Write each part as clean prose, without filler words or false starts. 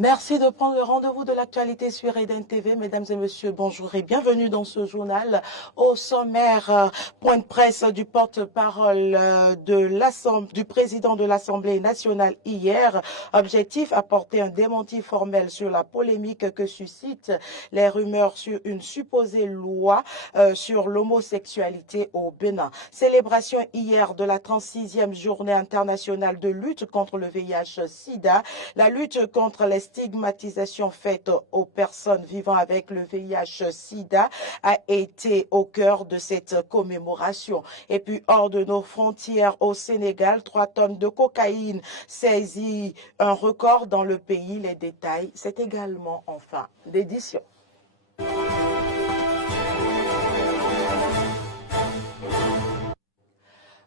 Merci de prendre le rendez-vous de l'actualité sur Eden TV. Mesdames et messieurs, bonjour et bienvenue dans ce journal. Au sommaire, point de presse du porte-parole du président de l'Assemblée nationale hier. Objectif, apporter un démenti formel sur la polémique que suscitent les rumeurs sur une supposée loi sur l'homosexualité au Bénin. Célébration hier de la 36e journée internationale de lutte contre le VIH-Sida. La lutte contre les stigmatisation faite aux personnes vivant avec le VIH-Sida a été au cœur de cette commémoration. Et puis, hors de nos frontières au Sénégal, 3 tonnes de cocaïne saisies, un record dans le pays. Les détails, c'est également en fin d'édition.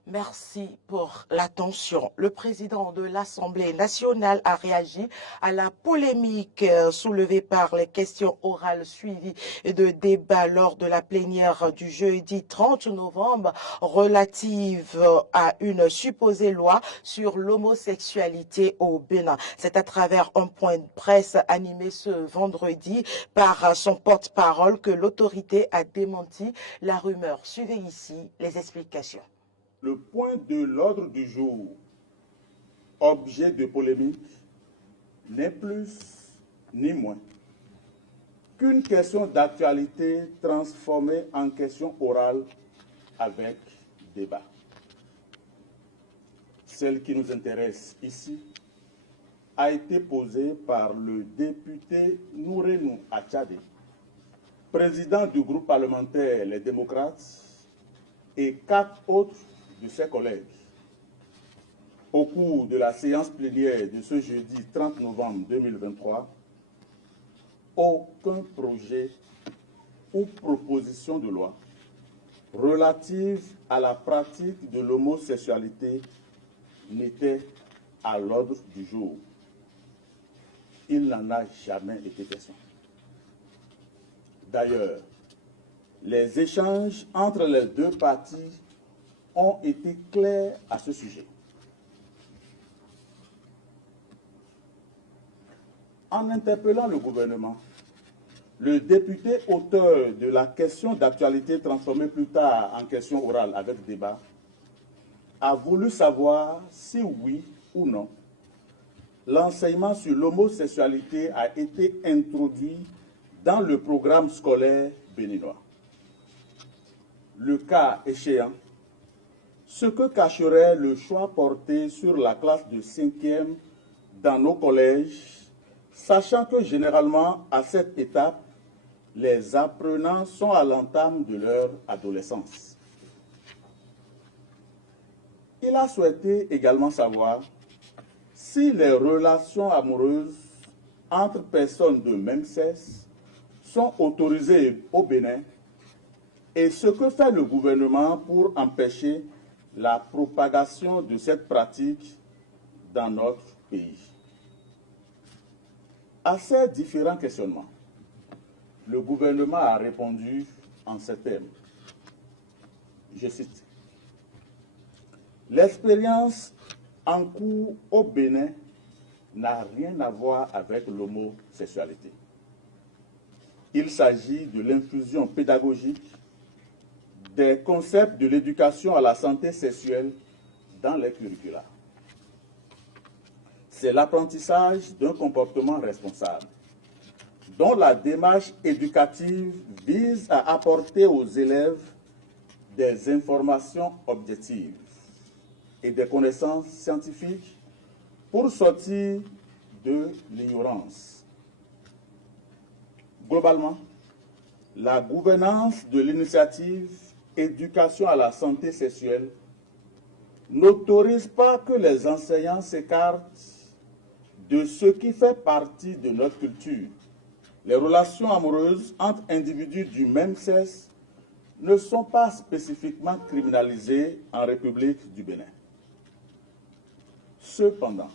Merci pour l'attention. Le président de l'Assemblée nationale a réagi à la polémique soulevée par les questions orales suivies de débats lors de la plénière du jeudi 30 novembre relative à une supposée loi sur l'homosexualité au Bénin. C'est à travers un point de presse animé ce vendredi par son porte-parole que l'autorité a démenti la rumeur. Suivez ici les explications. Le point de l'ordre du jour, objet de polémique, n'est plus ni moins qu'une question d'actualité transformée en question orale avec débat. Celle qui nous intéresse ici a été posée par le député Nourenou Achade, président du groupe parlementaire Les Démocrates, et 4 autres de ses collègues. Au cours de la séance plénière de ce jeudi 30 novembre 2023, aucun projet ou proposition de loi relative à la pratique de l'homosexualité n'était à l'ordre du jour. Il n'en a jamais été question. D'ailleurs, les échanges entre les deux parties ont été clairs à ce sujet. En interpellant le gouvernement, le député auteur de la question d'actualité transformée plus tard en question orale avec débat a voulu savoir si oui ou non l'enseignement sur l'homosexualité a été introduit dans le programme scolaire béninois. Le cas échéant, ce que cacherait le choix porté sur la classe de 5e dans nos collèges, sachant que généralement, à cette étape, les apprenants sont à l'entame de leur adolescence. Il a souhaité également savoir si les relations amoureuses entre personnes de même sexe sont autorisées au Bénin et ce que fait le gouvernement pour empêcher la propagation de cette pratique dans notre pays. À ces différents questionnements, le gouvernement a répondu en ces termes. Je cite. L'expérience en cours au Bénin n'a rien à voir avec l'homosexualité. Il s'agit de l'infusion pédagogique des concepts de l'éducation à la santé sexuelle dans les curricula. C'est l'apprentissage d'un comportement responsable, dont la démarche éducative vise à apporter aux élèves des informations objectives et des connaissances scientifiques pour sortir de l'ignorance. Globalement, la gouvernance de l'initiative éducation à la santé sexuelle n'autorise pas que les enseignants s'écartent de ce qui fait partie de notre culture. Les relations amoureuses entre individus du même sexe ne sont pas spécifiquement criminalisées en République du Bénin. Cependant,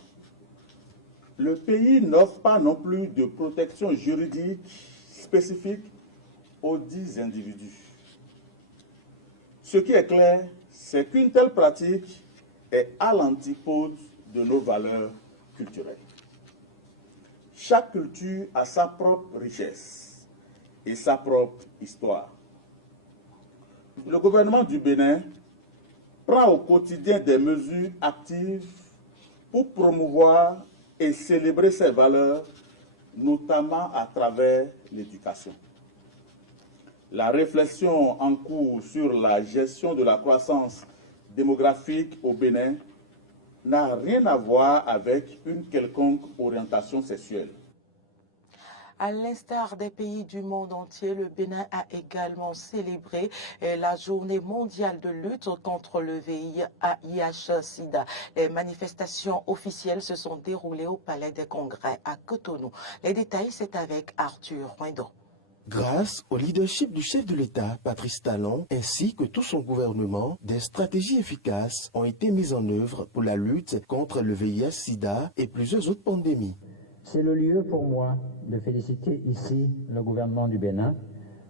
le pays n'offre pas non plus de protection juridique spécifique aux 10 individus. Ce qui est clair, c'est qu'une telle pratique est à l'antipode de nos valeurs culturelles. chaque culture a sa propre richesse et sa propre histoire. Le gouvernement du Bénin prend au quotidien des mesures actives pour promouvoir et célébrer ses valeurs, notamment à travers l'éducation. La réflexion en cours sur la gestion de la croissance démographique au Bénin n'a rien à voir avec une quelconque orientation sexuelle. À l'instar des pays du monde entier, le Bénin a également célébré la journée mondiale de lutte contre le VIH-Sida. Les manifestations officielles se sont déroulées au Palais des Congrès à Cotonou. Les détails, c'est avec Arthur Wendon. Grâce au leadership du chef de l'État, Patrice Talon, ainsi que tout son gouvernement, des stratégies efficaces ont été mises en œuvre pour la lutte contre le VIH-Sida et plusieurs autres pandémies. C'est le lieu pour moi de féliciter ici le gouvernement du Bénin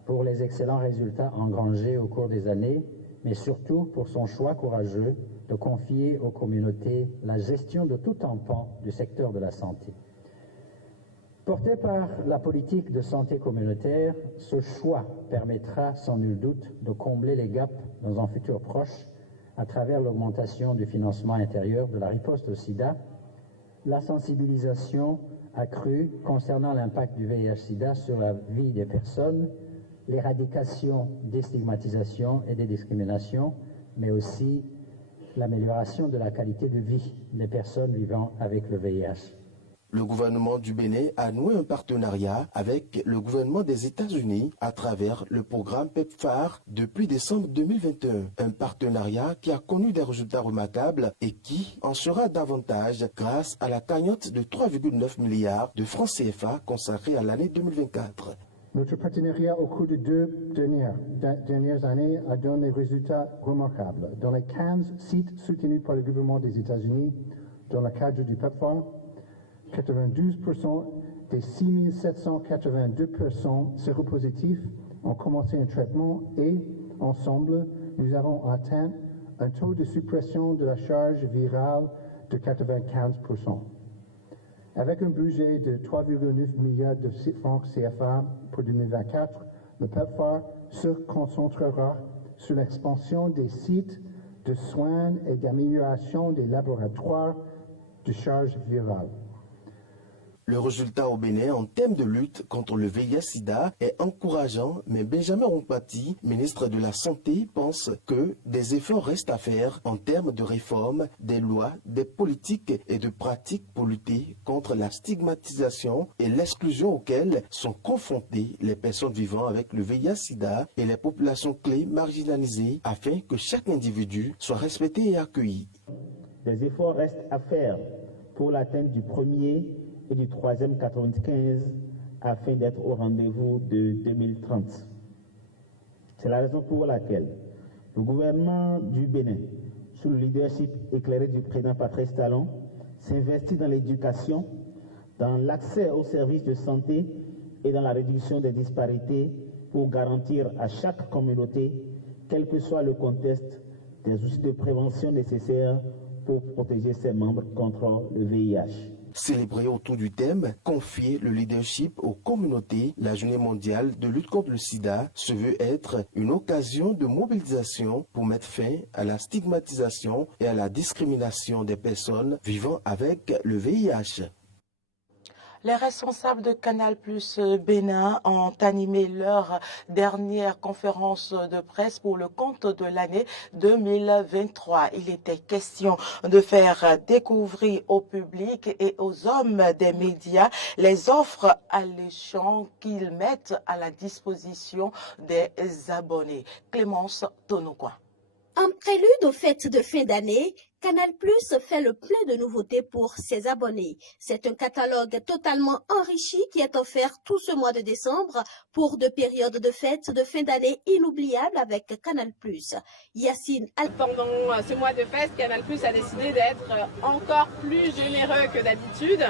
pour les excellents résultats engrangés au cours des années, mais surtout pour son choix courageux de confier aux communautés la gestion de tout un pan du secteur de la santé. Porté par la politique de santé communautaire, ce choix permettra sans nul doute de combler les gaps dans un futur proche à travers l'augmentation du financement intérieur de la riposte au sida, la sensibilisation accrue concernant l'impact du VIH-Sida sur la vie des personnes, l'éradication des stigmatisations et des discriminations, mais aussi l'amélioration de la qualité de vie des personnes vivant avec le VIH. Le gouvernement du Bénin a noué un partenariat avec le gouvernement des États-Unis à travers le programme PEPFAR depuis décembre 2021. Un partenariat qui a connu des résultats remarquables et qui en sera davantage grâce à la cagnotte de 3,9 milliards de francs CFA consacrée à l'année 2024. Notre partenariat au cours des 2 dernières années a donné des résultats remarquables. Dans les 15 sites soutenus par le gouvernement des États-Unis, dans le cadre du PEPFAR, 92% des 6 782 personnes séropositives ont commencé un traitement et, ensemble, nous avons atteint un taux de suppression de la charge virale de 95%. Avec un budget de 3,9 milliards de francs CFA pour 2024, le PEPFAR se concentrera sur l'expansion des sites de soins et d'amélioration des laboratoires de charge virale. Le résultat au Bénin en termes de lutte contre le VIH-Sida est encourageant, mais Benjamin Rompati, ministre de la Santé, pense que des efforts restent à faire en termes de réforme des lois, des politiques et de pratiques pour lutter contre la stigmatisation et l'exclusion auxquelles sont confrontées les personnes vivant avec le VIH-Sida et les populations clés marginalisées afin que chaque individu soit respecté et accueilli. Des efforts restent à faire pour l'atteinte du premier et du 3e 95 afin d'être au rendez-vous de 2030. C'est la raison pour laquelle le gouvernement du Bénin, sous le leadership éclairé du président Patrice Talon, s'investit dans l'éducation, dans l'accès aux services de santé et dans la réduction des disparités pour garantir à chaque communauté, quel que soit le contexte, des outils de prévention nécessaires pour protéger ses membres contre le VIH. Célébré autour du thème « Confier le leadership aux communautés », la journée mondiale de lutte contre le sida se veut être une occasion de mobilisation pour mettre fin à la stigmatisation et à la discrimination des personnes vivant avec le VIH. Les responsables de Canal+ Bénin ont animé leur dernière conférence de presse pour le compte de l'année 2023. Il était question de faire découvrir au public et aux hommes des médias les offres alléchantes qu'ils mettent à la disposition des abonnés. Clémence Tonoukoin. En prélude aux fêtes de fin d'année, Canal+ fait le plein de nouveautés pour ses abonnés. C'est un catalogue totalement enrichi qui est offert tout ce mois de décembre pour deux périodes de fêtes de fin d'année inoubliables avec Canal+. Yacine Pendant ce mois de fêtes, Canal+ a décidé d'être encore plus généreux que d'habitude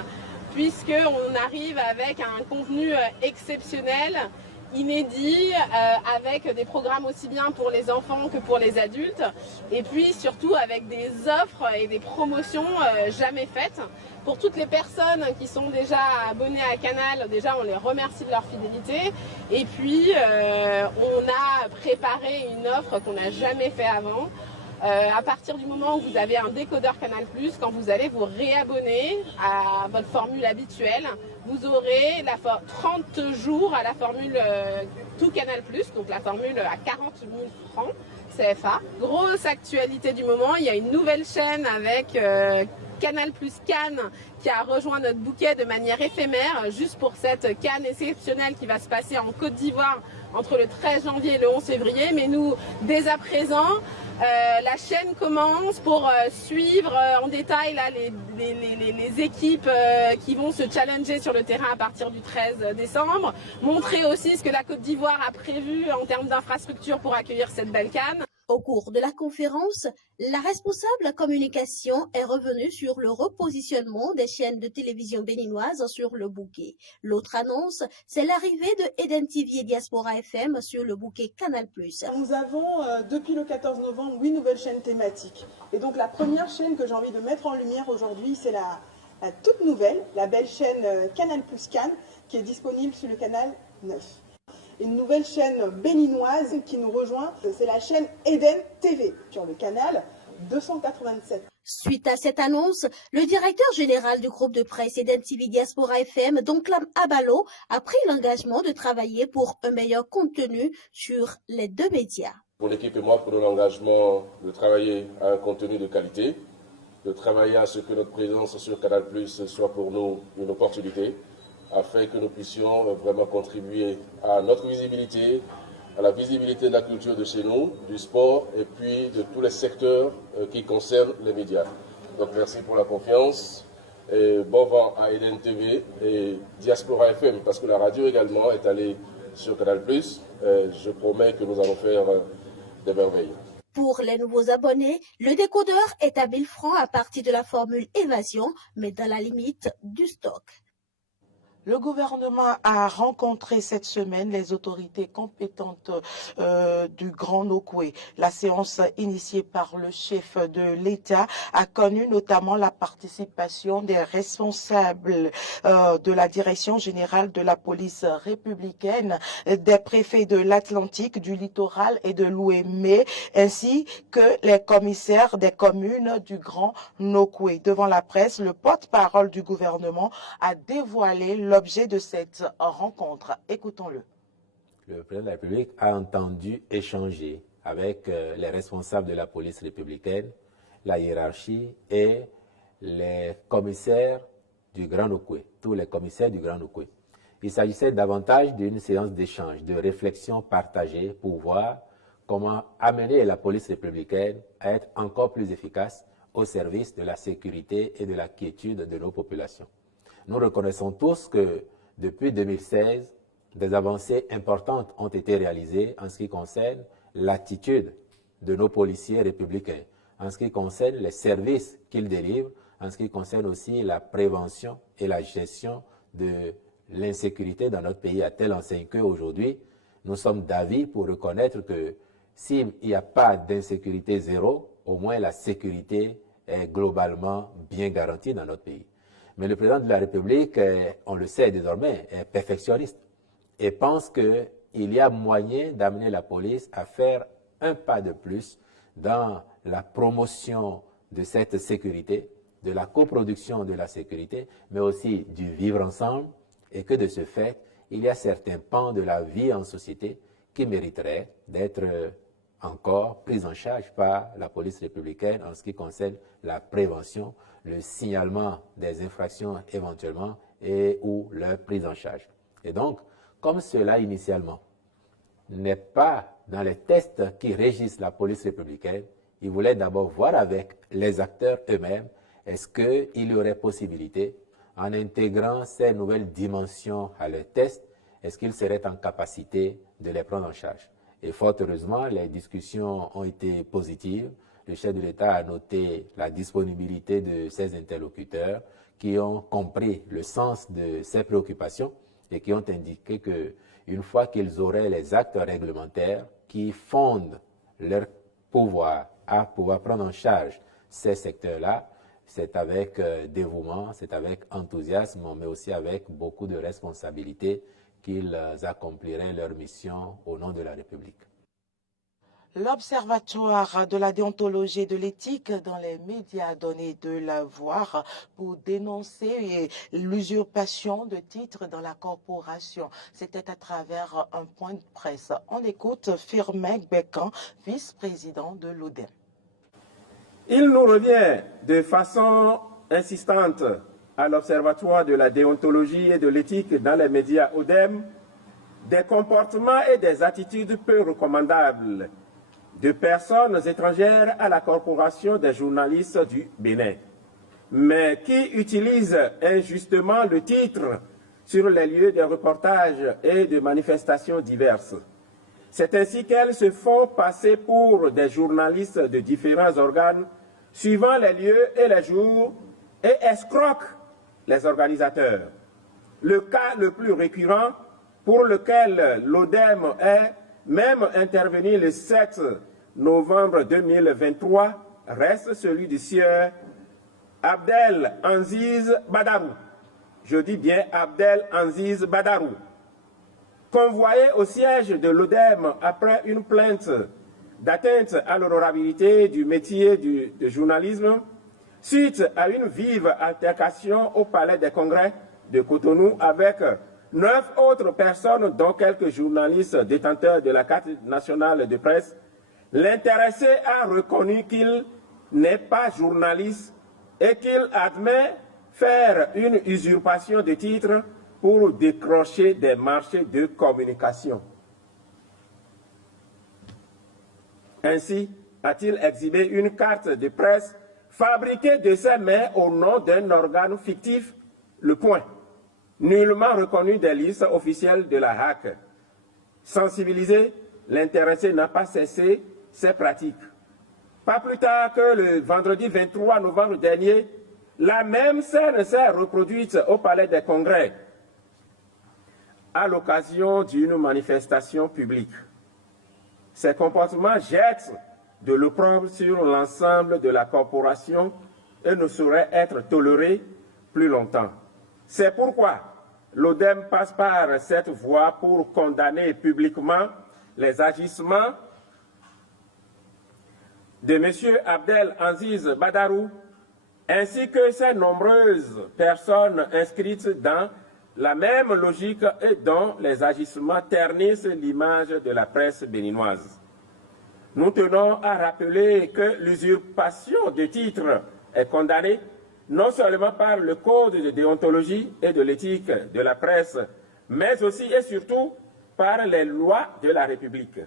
puisqu'on arrive avec un contenu exceptionnel inédit avec des programmes aussi bien pour les enfants que pour les adultes et puis surtout avec des offres et des promotions jamais faites. Pour toutes les personnes qui sont déjà abonnées à Canal, déjà on les remercie de leur fidélité et puis on a préparé une offre qu'on n'a jamais fait avant. À partir du moment où vous avez un décodeur Canal+, quand vous allez vous réabonner à votre formule habituelle, vous aurez 30 jours à la formule tout Canal+, donc la formule à 40 000 francs CFA. Grosse actualité du moment, il y a une nouvelle chaîne avec Canal+ Cannes qui a rejoint notre bouquet de manière éphémère, juste pour cette Cannes exceptionnelle qui va se passer en Côte d'Ivoire entre le 13 janvier et le 11 février. Mais nous, dès à présent, la chaîne commence pour suivre en détail là, les équipes qui vont se challenger sur le terrain à partir du 13 décembre. Montrer aussi ce que la Côte d'Ivoire a prévu en termes d'infrastructures pour accueillir cette belle Cannes. Au cours de la conférence, la responsable communication est revenue sur le repositionnement des chaînes de télévision béninoises sur le bouquet. L'autre annonce, c'est l'arrivée de Eden TV et Diaspora FM sur le bouquet Canal+. Nous avons, depuis le 14 novembre, 8 nouvelles chaînes thématiques. Et donc la première chaîne que j'ai envie de mettre en lumière aujourd'hui, c'est la toute nouvelle, la belle chaîne Canal+ Cannes, qui est disponible sur le canal 9. Une nouvelle chaîne béninoise qui nous rejoint, c'est la chaîne Eden TV sur le canal 287. Suite à cette annonce, le directeur général du groupe de presse Eden TV Diaspora FM, Donclam Abalo, a pris l'engagement de travailler pour un meilleur contenu sur les deux médias. Pour l'équipe et moi, prenons l'engagement de travailler à un contenu de qualité, de travailler à ce que notre présence sur Canal+ soit pour nous une opportunité, afin que nous puissions vraiment contribuer à notre visibilité, à la visibilité de la culture de chez nous, du sport et puis de tous les secteurs qui concernent les médias. Donc merci pour la confiance et bon vent à Eden TV et Diaspora FM parce que la radio également est allée sur Canal+. Je promets que nous allons faire des merveilles. Pour les nouveaux abonnés, le décodeur est à 1000 francs à partir de la formule évasion, mais dans la limite du stock. Le gouvernement a rencontré cette semaine les autorités compétentes du Grand Nokoué. La séance initiée par le chef de l'État a connu notamment la participation des responsables de la Direction générale de la police républicaine, des préfets de l'Atlantique, du littoral et de l'Ouémé, ainsi que les commissaires des communes du Grand Nokoué. Devant la presse, le porte-parole du gouvernement a dévoilé l'objet de cette rencontre. Écoutons-le. Le président de la République a entendu échanger avec les responsables de la police républicaine, la hiérarchie et les commissaires du Grand Nokoué, tous les commissaires du Grand Nokoué. Il s'agissait davantage d'une séance d'échange, de réflexion partagée pour voir comment amener la police républicaine à être encore plus efficace au service de la sécurité et de la quiétude de nos populations. Nous reconnaissons tous que depuis 2016, des avancées importantes ont été réalisées en ce qui concerne l'attitude de nos policiers républicains, en ce qui concerne les services qu'ils délivrent, en ce qui concerne aussi la prévention et la gestion de l'insécurité dans notre pays, à telle enseigne qu'aujourd'hui, nous sommes d'avis pour reconnaître que s'il n'y a pas d'insécurité zéro, au moins la sécurité est globalement bien garantie dans notre pays. Mais le président de la République, on le sait désormais, est perfectionniste et pense qu'il y a moyen d'amener la police à faire un pas de plus dans la promotion de cette sécurité, de la coproduction de la sécurité, mais aussi du vivre ensemble, et que de ce fait, il y a certains pans de la vie en société qui mériteraient d'être encore pris en charge par la police républicaine en ce qui concerne la prévention, le signalement des infractions éventuellement et ou leur prise en charge. Et donc, comme cela initialement n'est pas dans les tests qui régissent la police républicaine, il voulait d'abord voir avec les acteurs eux-mêmes est-ce qu'il y aurait possibilité, en intégrant ces nouvelles dimensions à leurs tests, est-ce qu'ils seraient en capacité de les prendre en charge. Et fort heureusement, les discussions ont été positives. Le chef de l'État a noté la disponibilité de ses interlocuteurs qui ont compris le sens de ces préoccupations et qui ont indiqué une fois qu'ils auraient les actes réglementaires qui fondent leur pouvoir à pouvoir prendre en charge ces secteurs-là, c'est avec dévouement, c'est avec enthousiasme, mais aussi avec beaucoup de responsabilité qu'ils accompliraient leur mission au nom de la République. L'Observatoire de la déontologie et de l'éthique dans les médias a donné de la voix pour dénoncer l'usurpation de titres dans la corporation. C'était à travers un point de presse. On écoute Firmin Bécan, vice-président de l'ODEM. Il nous revient de façon insistante à l'Observatoire de la déontologie et de l'éthique dans les médias ODEM des comportements et des attitudes peu recommandables de personnes étrangères à la corporation des journalistes du Bénin, mais qui utilisent injustement le titre sur les lieux de reportages et de manifestations diverses. C'est ainsi qu'elles se font passer pour des journalistes de différents organes, suivant les lieux et les jours, et escroquent les organisateurs. Le cas le plus récurrent, pour lequel l'ODEM est même intervenu le 7 novembre 2023, reste celui du sieur Abdel Aziz Badarou. Je dis bien Abdel Aziz Badarou. Convoyé au siège de l'ODEM après une plainte d'atteinte à l'honorabilité du métier de journalisme, suite à une vive altercation au Palais des Congrès de Cotonou avec 9 autres personnes, dont quelques journalistes détenteurs de la carte nationale de presse, l'intéressé a reconnu qu'il n'est pas journaliste et qu'il admet faire une usurpation de titre pour décrocher des marchés de communication. Ainsi, a-t-il exhibé une carte de presse fabriquée de ses mains au nom d'un organe fictif, Le Point, nullement reconnu des listes officielles de la HAC. Sensibilisé, l'intéressé n'a pas cessé ses pratiques. Pas plus tard que le vendredi 23 novembre dernier, la même scène s'est reproduite au Palais des Congrès à l'occasion d'une manifestation publique. Ces comportements jettent de l'opprobre sur l'ensemble de la corporation et ne sauraient être tolérés plus longtemps. C'est pourquoi l'ODEM passe par cette voie pour condamner publiquement les agissements de M. Abdel Aziz Badarou ainsi que ces nombreuses personnes inscrites dans la même logique et dont les agissements ternissent l'image de la presse béninoise. Nous tenons à rappeler que l'usurpation de titres est condamnée non seulement par le Code de déontologie et de l'éthique de la presse, mais aussi et surtout par les lois de la République.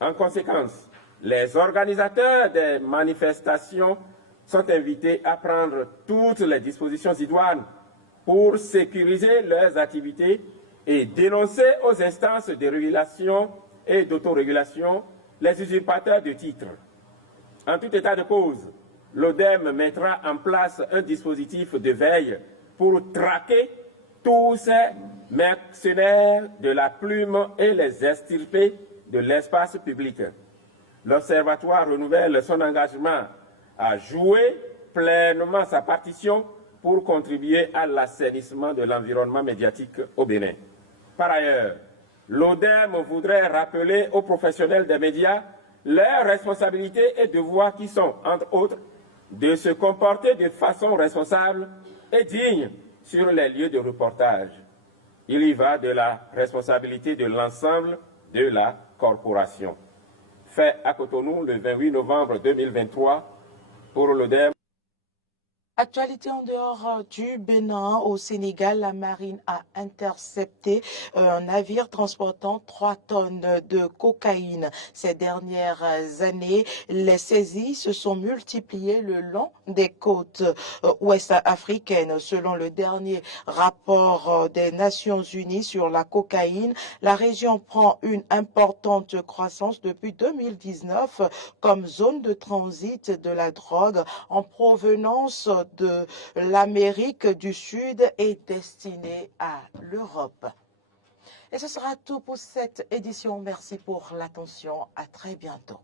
En conséquence, les organisateurs des manifestations sont invités à prendre toutes les dispositions idoines pour sécuriser leurs activités et dénoncer aux instances de régulation et d'autorégulation les usurpateurs de titres. En tout état de cause, l'ODEM mettra en place un dispositif de veille pour traquer tous ces mercenaires de la plume et les extirper de l'espace public. L'Observatoire renouvelle son engagement à jouer pleinement sa partition pour contribuer à l'assainissement de l'environnement médiatique au Bénin. Par ailleurs, l'ODEM voudrait rappeler aux professionnels des médias leurs responsabilités et devoirs qui sont, entre autres, de se comporter de façon responsable et digne sur les lieux de reportage. Il y va de la responsabilité de l'ensemble de la corporation. Fait à Cotonou le 28 novembre 2023 pour l'ODEM. Actualité en dehors du Bénin, au Sénégal, la marine a intercepté un navire transportant 3 tonnes de cocaïne. Ces dernières années, les saisies se sont multipliées le long des côtes ouest africaines. Selon le dernier rapport des Nations Unies sur la cocaïne, la région prend une importante croissance depuis 2019 comme zone de transit de la drogue en provenance de l'Amérique du Sud et destinée à l'Europe. Et ce sera tout pour cette édition. Merci pour l'attention. À très bientôt.